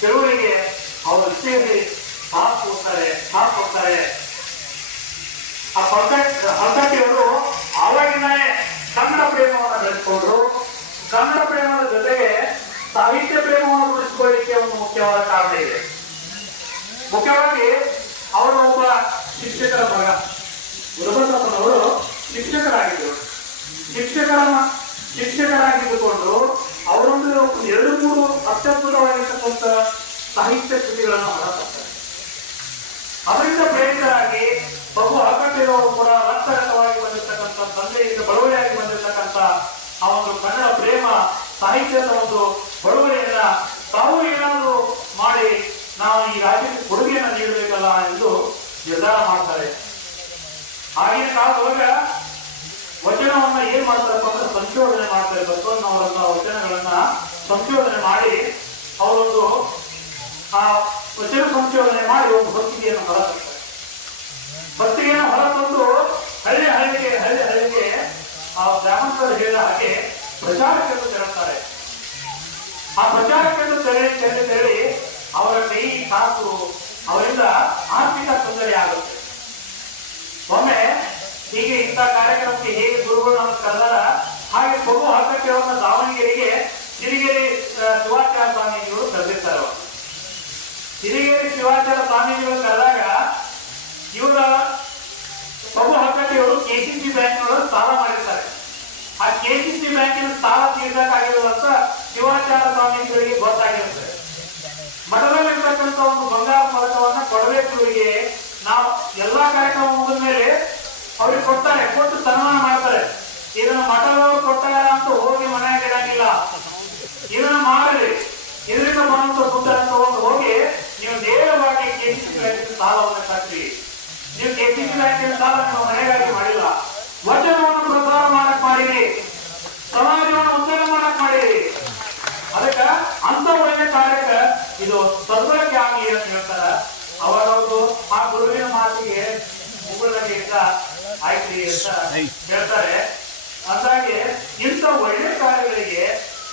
ತಿಳುವಳಿಗೆ ಅವರು ಇಷ್ಟೇಲಿ ಮಾತು ಹೋಗ್ತಾರೆ. ಆ ಹಲ್ಕಟ್ಟಿಯವರು ಆವಾಗಿಂದಾನೇ ಕನ್ನಡ ಪ್ರೇಮವನ್ನು ಬೆಳೆಸಿಕೊಂಡ್ರು. ಕನ್ನಡ ಪ್ರೇಮದ ಜೊತೆಗೆ ಸಾಹಿತ್ಯ ಪ್ರೇಮವನ್ನು ಉಳಿಸಿಕೊಳ್ಳಿಕ್ಕೆ ಒಂದು ಮುಖ್ಯವಾದ ಕಾರಣ ಇದೆ. ಮುಖ್ಯವಾಗಿ ಅವರು ಒಬ್ಬ ಶಿಕ್ಷಕರ ಮಗ. ಗುರುಬಸಪ್ಪನವರು ಶಿಕ್ಷಕರಾಗಿದ್ದರು. ಶಿಕ್ಷಕರಾಗಿದ್ದುಕೊಂಡು ಅವರೊಂದು 2-3 ಅತ್ಯದ್ಭುತವಾಗಿರ್ತಕ್ಕಂಥ ಸಾಹಿತ್ಯ ಕೃತಿಗಳನ್ನು ಹೊರತರ್ತಾರೆ. ಅವರಿಂದ ಪ್ರೇರಿತರಾಗಿ ಬಹು ಹಲ್ಕಟ್ಟಿಯವರು ಕೂಡ ರಕ್ತಗತವಾಗಿ ಬಂದಿರತಕ್ಕಂಥ ತಂದೆಯಿಂದ ಬಳುವಳಿಯಾಗಿ ಬಂದಿರತಕ್ಕಂಥ ಆ ಒಂದು ಕನ್ನಡ ಪ್ರೇಮ ಸಾಹಿತ್ಯದ ಒಂದು ಬಳುವಳಿಯನ್ನ ತಾವು ಏನಾದರೂ ಮಾಡಿ ನಾವು ಈ ರಾಜ್ಯಕ್ಕೆ ಕೊಡುಗೆಯನ್ನು ನೀಡಬೇಕಲ್ಲ ಎಂದು ನಿರ್ಧಾರ ಮಾಡ್ತಾರೆ. ಆಗಿನ ಕಾಲದೊಳಗ ವಚನವನ್ನ ಏನ್ ಮಾಡ್ತಾರಪ್ಪ ಅಂದ್ರೆ ಸಂಶೋಧನೆ ಮಾಡ್ತಾರೆ. ಬಸವಣ್ಣವರನ್ನ ವಚನಗಳನ್ನ ಸಂಶೋಧನೆ ಮಾಡಿ ಅವರೊಂದು ಆ ವಚನ ಸಂಶೋಧನೆ ಮಾಡಿ ಒಂದು ಹೊತ್ತಿಗೆಯನ್ನು ಹೊರತರ್ತಾರೆ. ಹೊತ್ತಿಗೆಯನ್ನು ಹೊರತಂದು ಹಳ್ಳಿಗೆ ಆ ಗ್ರಾಮಾಂತರ ಹೇಳಿದ ಹಾಗೆ ಪ್ರಚಾರಕ್ಕೆಂದು ತೆರಳುತ್ತಾರೆ. ಆ ಪ್ರಚಾರಕ್ಕೆಂದು ತೆರಳಿ ಅವರ ಕೈ ಕಾಸು ಅವರಿಂದ ಆರ್ಥಿಕ ತೊಂದರೆ ಆಗುತ್ತೆ. ಒಮ್ಮೆ ಹೀಗೆ ಇಂಥ ಕಾರ್ಯಕ್ರಮಕ್ಕೆ ಹೇಗೆ ಗುರುಗಳು ನಮಗೆ ಕರೆದಾರ ಹಾಗೆ ಬಹು ಹಲ್ಕಟ್ಟಿಯವರನ್ನ ದಾವಣಗೆರೆಗೆ ಸಿರಿಗೆರೆ ಶಿವಾಚಾರ್ಯ ಸ್ವಾಮೀಜಿಗಳು ಕರೆದಿರ್ತಾರೆ. ಸಿರಿಗೆರೆ ಶಿವಾಚಾರ್ಯ ಸ್ವಾಮೀಜಿಗಳು ಕರೆದಾಗ ಇವರ ಬಹು ಹಲ್ಕಟ್ಟಿಯವರು KCC ಬ್ಯಾಂಕ್ನೊಳಗೆ ಸಾಲ ಮಾಡಿರ್ತಾರೆ. ಆ KCC ಬ್ಯಾಂಕಿನ ಸಾಲ ತೀರ್ಸಕ್ಕಾಗಿರುವಂತ ಶಿವಾಚಾರ್ಯ ಸ್ವಾಮೀಜಿಗಳಿಗೆ ಗೊತ್ತಾಗಿರುತ್ತೆ. ಮಠದಲ್ಲಿರ್ತಕ್ಕಂಥ ಒಂದು ಬಂಗಾರ ಪದಕವನ್ನ ಕೊಡಬೇಕು ಇವರಿಗೆ, ನಾವು ಎಲ್ಲಾ ಕಾರ್ಯಕ್ರಮ ಮುಗಿದ ಮೇಲೆ ಅವ್ರಿಗೆ ಕೊಡ್ತಾರೆ, ಕೊಟ್ಟು ಸನ್ಮಾನ ಮಾಡ್ತಾರೆ. ಇದನ್ನ ಮಠದವರು ಕೊಟ್ಟಾರ ಅಂತ ಹೋಗಿ ಮನೆಯಾಗ ಇಡಂಗಿಲ್ಲ, ಇದನ್ನ ಮಾಡ್ರಿ, ಇದರಿಂದ ಬರುವಂತ ದುಡ್ಡ ತಗೊಂಡು ಹೋಗಿ ನೀವು ನೇರವಾಗಿ KCC ಬ್ಯಾಂಕಿನ ಸಾಲವನ್ನು ಕಟ್ಟಿ. ನೀವು KCC ಬ್ಯಾಂಕಿನ ಸಾಲ ನೀವು ಮನೆಗಾಗಿ ಮಾಡಿಲ್ಲ, ವಚನವನ್ನು ಪ್ರಸಾರ ಮಾಡಕ್ ಮಾಡಿರಿ, ಸಮಾಜವನ್ನು ಉದ್ಧಾರ ಮಾಡಕ್ ಮಾಡಿರಿ. ಅದಕ್ಕೆ ಅಂತ ಒಳ್ಳೆ ಕಾರ್ಯಕ್ಕೆ ಇದು ಸದ್ಬಳಕೆ ಆಗಲಿ ಅಂತ ಹೇಳ್ತಾರ. ಅವರವರು ಆ ಗುರುವಿನ ಮಾತಿಗೆ ಮುಗುಳಗೆ ಆಯ್ತು ಅಂತ ಹೇಳ್ತಾರೆ. ಹಾಗಾಗಿ ಇಂಥ ಒಳ್ಳೆ ಕಾರ್ಯಗಳಿಗೆ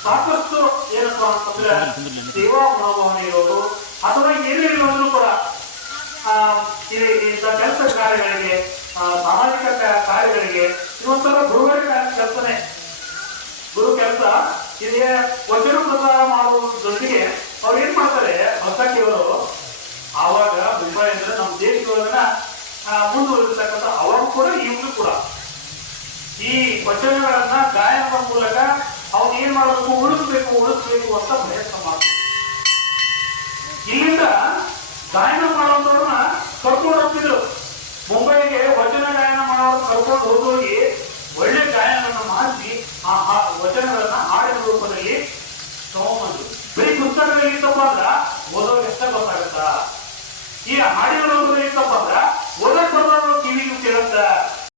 ಸಾಕಷ್ಟು ಏನಪ್ಪಾ ಅಂತಂದ್ರೆ ಸೇವಾ ಮನೋಭಾವನೆ ಇರೋರು ಅಥವಾ ಏನಿರೋದ್ರು ಕೂಡ ಇಂಥ ಕೆಲಸ ಕಾರ್ಯಗಳಿಗೆ ಸಾಮಾಜಿಕ ಕಾರ್ಯಗಳಿಗೆ ಇದೊಂಥರ ಗುರುಗಳ ಕೆಲಸನೇ. ಗುರು ಕೆಲಸ ಇದೇ ವಚನ ಪ್ರಸಾರ ಮಾಡುವುದ್ರ ಜೊತೆಗೆ ಅವ್ರು ಏನ್ ಮಾಡ್ತಾರೆ, ಹಲ್ಕಟ್ಟಿಯವರು ಆವಾಗ ಮುಂಬೈ ಅಂದ್ರೆ ನಮ್ಮ ದೇಶದೊಳಗನ ಮುಂದುವರಿರ್ತಕ್ಕಂಥ ಅವರು ಕೂಡ ಈಗಲೂ ಕೂಡ ಈ ವಚನಗಳನ್ನ ಗಾಯನದ ಮೂಲಕ ಅವ್ರು ಏನ್ ಮಾಡಬೇಕು, ಉಳಿಸ್ಬೇಕು ಅಂತ ಪ್ರಯತ್ನ ಮಾಡ್ತಾರೆ. ಇಲ್ಲಿಂದ ಗಾಯನ ಮಾಡೋದನ್ನ ಕರ್ಕೊಂಡು ಹೋಗ್ತಿದ್ರು ಮುಂಬೈಗೆ. ವಚನ ಗಾಯನ ಮಾಡೋರು ಕರ್ಕೊಂಡು ಹೋಗಿ ಒಳ್ಳೆ ಗಾಯನವನ್ನು ಮಾಡಿಸಿ ಆ ವಚನಗಳನ್ನ ಹಾಡಿನ ರೂಪದಲ್ಲಿ ತಗೊಂಡ್ಬಂದು ಬರೀ ಪುಸ್ತಕದಲ್ಲಿ ಇತ್ತಪ್ಪ ಅಂದ್ರ ಓದೋರು ಎಷ್ಟ ಗೊತ್ತಾಗುತ್ತಾ? ಈ